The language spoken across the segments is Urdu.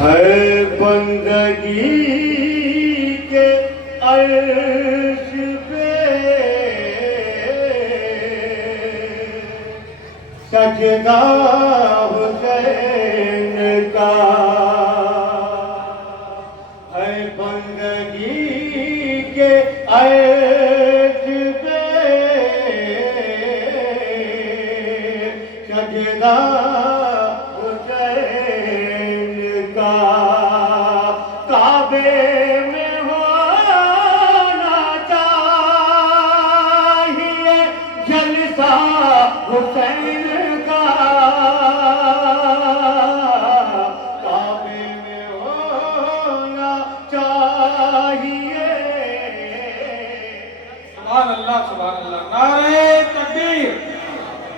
ہے بندگی کے عرش پہ سجدہ حسین کا، ہے بندگی کے عرش پہ سجدہ حسین کا، کعبے میں ہونا چاہیے۔ سبحان اللہ سبحان اللہ، نعرہ تکبیر،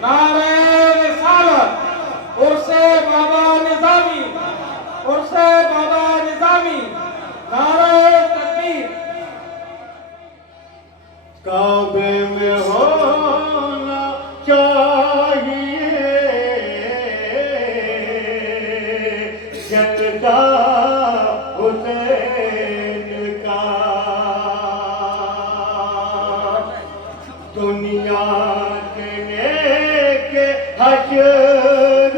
نعرہ رسالت، عرس بابا نظامی، عرس بابا نظامی، نعرہ تکبیر۔ کعبے میں ہونا چاہیے جلدہ حسین کا، دنیا کے نیک حشر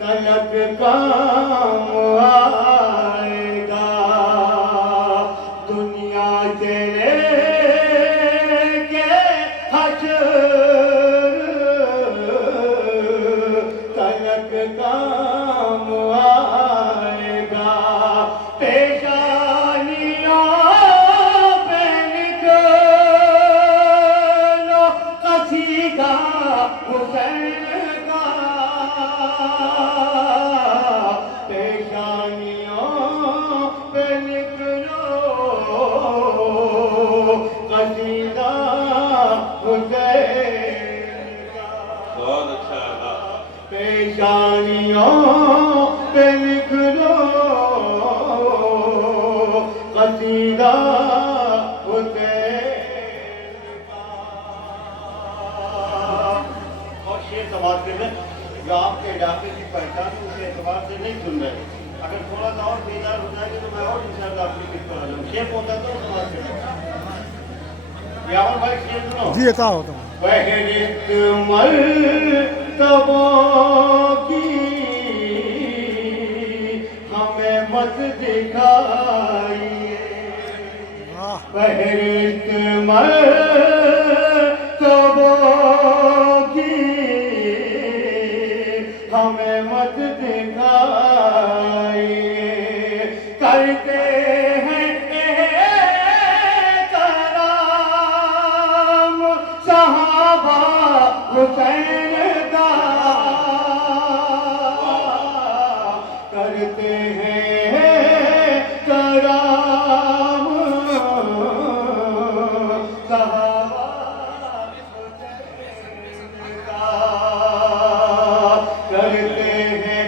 تلک کام آئے گا، دنیا کے کام آئے گا، پیشانیوں پہ لکھ لو قصیدہ حسین کا، پیشانیوں پہ لکھ لو قصیدہ حسین کا۔ بہت اچھا ہے، پیشانیوں پہ لکھ لو قصیدہ حسین کا۔ اور شعر سماعت کر لیں، جو آپ کے علاقے کی پہچان ہے اس اعتبار سے نہیں سن رہے، اگر تھوڑا سا اور بیدار ہو جائے گا تو میں اور انشاءاللہ اپنی کس پر آ جاؤں۔ شعر پہنچا تو سماعت کر لیں۔ یاور بھائی شعر سنو۔ جی عطا ہوتا ہوں۔ فہرست مرتبوں کی ہمیں مت دکھائیے، فہرست مرتبوں کی ہمیں مت دکھائیے، کرتے ہیں کرام صحابہ حسین کا، کرتے ہیں کرام صحابہ حسین کا، کرتے ہیں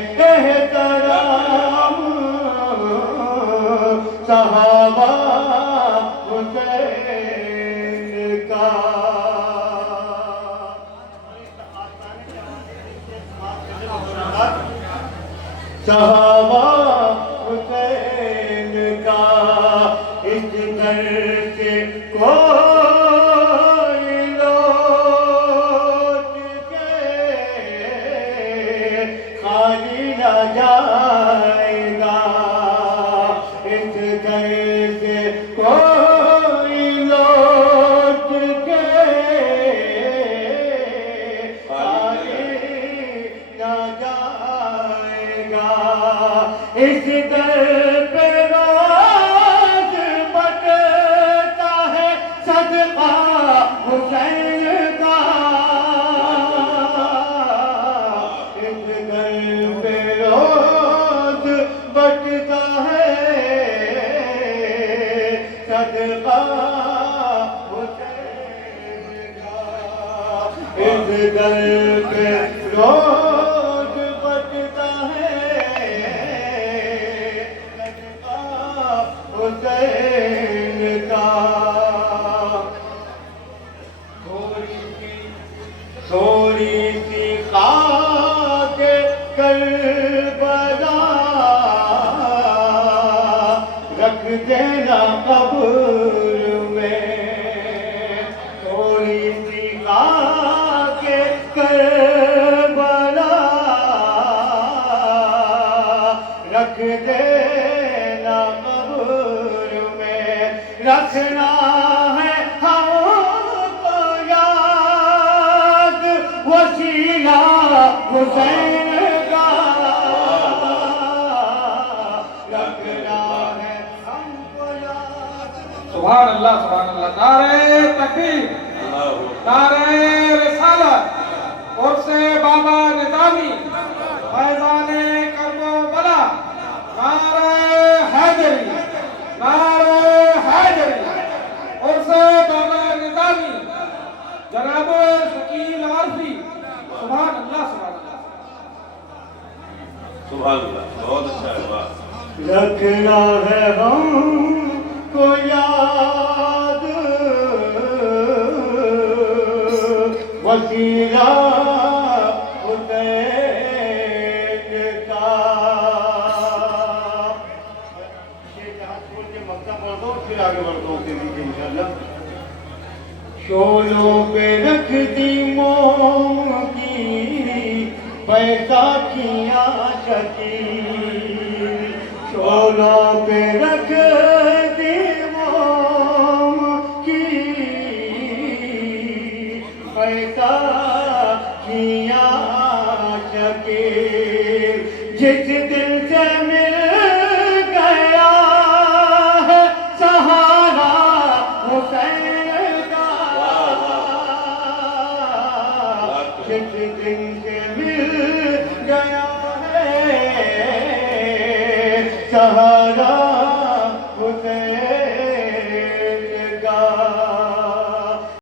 کرام صحابہ حسین کا۔ صحابہ حسین کا، اس در سے کوئی لوٹ کے خالی نہ جائے گا، اس در سے کوئی لوٹ کے خالی نہ جائے گا، اس در پہ روز بٹتا ہے صدقہ حسین کا، اس در پہ روز بٹتا ہے صدقہ حسین کا، اس در پہ روز بٹتا ہے حسین کا۔ تھوڑی سی خاک کربلا رکھ دینا قبر میں، رکھنا ہے ہم کو یاد وسیلہ حسین کا، رکھنا ہے ہم کو یاد۔ سبحان اللہ سبحان اللہ، نعرہ تکبیر، نعرہ رسالت، عرص بابا نظامی، فیضان کربلا، نعرہ حیدری، نعرہ حیدری، عرص بابا نظامی، جناب شکیل عارفی، سبحان اللہ سبحان اللہ۔ سبحان اللہ، بہت اچھا ہے، واہ۔ رکھنا ہے ہم کو یاد وسیلہ حسین کا۔ یہ جہاں چھوڑ کے مکہ پڑھ دو، پھر آگے بڑھتا ہوں کے لیے انشاءاللہ۔ شولوں پہ رکھ دی موم کی بیساکھیاں شکیل، شولوں پہ رکھ دی موم کی بیساکھیاں شکیل، جس دل سے مل گیا ہے سہارا حسین کا، جس دن سے مل گیا ہے سہارا